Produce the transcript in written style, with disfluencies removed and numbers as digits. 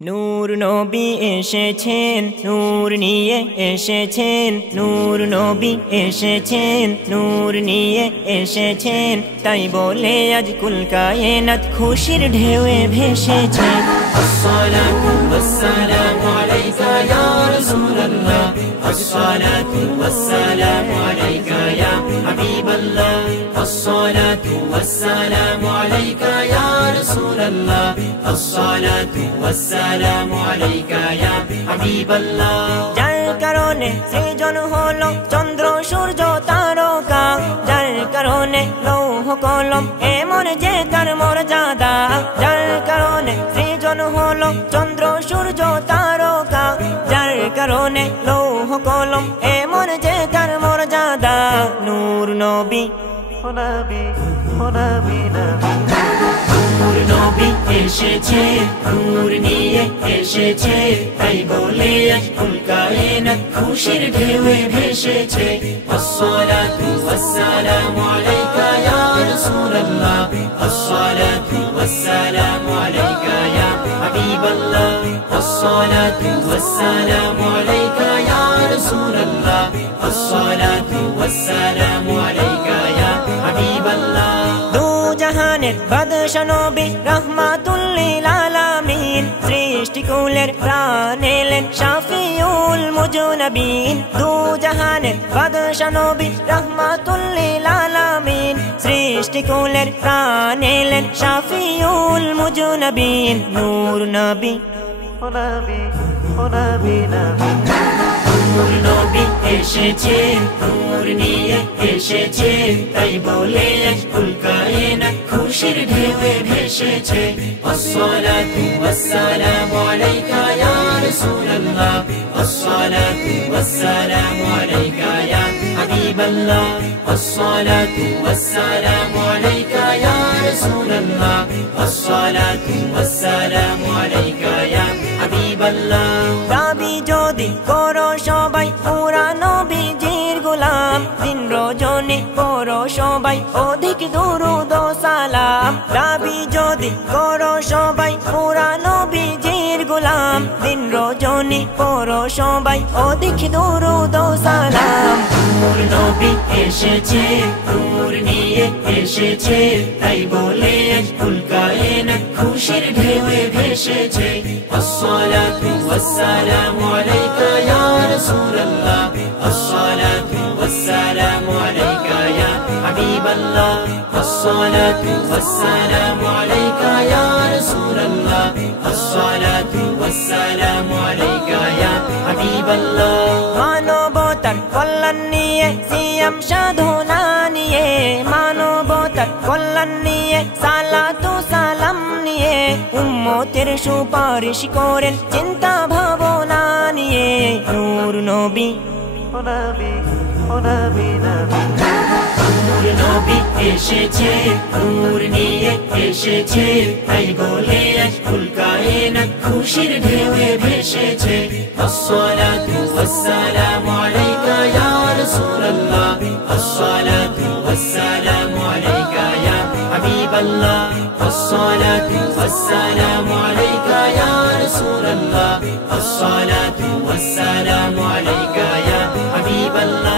নূর নবী এসেছেন, নূর নিয়ে এসেছেন, নূর নবী এসেছেন, নূর নিয়ে এসেছেন। তাই বলে আজ কুল কায়নাত খুশির ঢেউয়ে ভেসেছে। আসসালাতু ওয়াসসালামু আলাইকা ইয়া রাসূলুল্লাহ, আসসালাতু ওয়াসসালামু আলাইকা ইয়া হাবিবাল্লাহ, আসসালাতু ওয়াসসালামু আলাইকা ইয়া রাসূলুল্লাহ, আসসালাতু ওয়াসসালামু আলাইকা ইয়া হাবিবাল্লাহ। যার কারণে সৃজন হলো চন্দ্র সূর্য তারকা, যার কারণে লৌহ কলম এমন যে তার মর্যাদা, যার কারণে সৃজন হলো চন্দ্র সূর্য তারকা, যার কারণে লৌহ কলম এমন যে তার মর্যাদা। নূর নবী নবী নবী নূর নবী এসেছে, নূর নিয়ে এসেছে। তাই বলে আজ কুল কায়নাত খুশির ঢেউয়ে ভেসেছে। আসসালাতু ওয়াসসালামু আলাইকা ইয়া রাসূলুল্লাহ, আসসালাতু ওয়াসসালামু আলাইকা ইয়া হাবিবাল্লাহ, আসসালাতু ওয়াসসালামু আলাইকা ইয়া রাসূলুল্লাহ, আসসালাতু ওয়াসসালামু আলাইকা ইয়া হাবিবাল্লাহ। জাহানের বাদশা নবী রাহমাতুল লিল আলামিন, সৃষ্টিকুলের প্রাণ এলেন শাফিউল মুজনবিন। দু জাহানের বাদশা নবী রাহমাতুল লিল আলামিন, সৃষ্টিকুলের প্রাণ এলেন শাফিউল মুজনবিন। নূর নবী নবী নবী নবী নূর নবী এসেছে, নূর নিয়ে এসেছে। তাই বলে আজ কুল কায়নাত খুশির ঢেউয়ে ভেসেছে। আসসালাতু ওয়াসসালামু আলাইকা ইয়া রাসূলুল্লাহ, আসসালাতু ওয়াসসালামু আলাইকা ইয়া হাবিবাল্লাহ, আসসালাতু ওয়াসসালামু আলাইকা ইয়া রাসূলুল্লাহ, আসসালাতু ওয়াসসালামু আলাইকা ইয়া হাবিবাল্লাহ। দাবি যদি করো সবাই পুরা নবীজির গোলাম, দিন রজনী করো সবাই অধিক দুরূদ ও সালাম। দাবি যদি করো সবাই পুরা নবীজির গোলাম, দিন রজনী করো সবাই অধিক দুরূদ ও সালাম। নূর নবী এসেছে, নূর নিয়ে এসেছে। তাই বলে আজ কুল কায়নাত খুশির ঢেউয়ে ভেসেছে। আসসালাতু ওয়াসসালামু আলাইকা ইয়া রাসূলুল্লাহ, আসসালাতু ওয়াসসালামু আলাইকা ইয়া হাবিবাল্লাহ, আসসালাতু ওয়াসসালামু আলাইকা ইয়া রাসূলুল্লাহ, আসসালাতু ওয়াসসালামু আলাইকা ইয়া হাবিবাল্লাহ। মানবতার কল্যাণ নিয়ে সিয়াম সাধনা নিয়ে, মানবতার কল্যাণ নিয়ে সালাতু সালাম নিয়ে, উম্মতের সুপারিশ করেন চিন্তা ভাবনা নিয়ে। নূর নবী নবী নবী নবী নূর নবী এসেছে, নূর নিয়ে এসেছে। তাই বলে আজ কুল কায়নাত খুশির ঢেউয়ে ভেসেছে। আসসালাতু ওয়াসসালামু আলাইকা ইয়া রাসূলুল্লাহ, আসসালাতু ওয়াসসালামু আলাইকা ইয়া হাবিবাল্লাহ, আসসালাতু ওয়াসসালামু আলাইকা ইয়া রাসূলুল্লাহ, আসসালাতু ওয়াসসালামু আলাইকা ইয়া হাবিবাল্লাহ।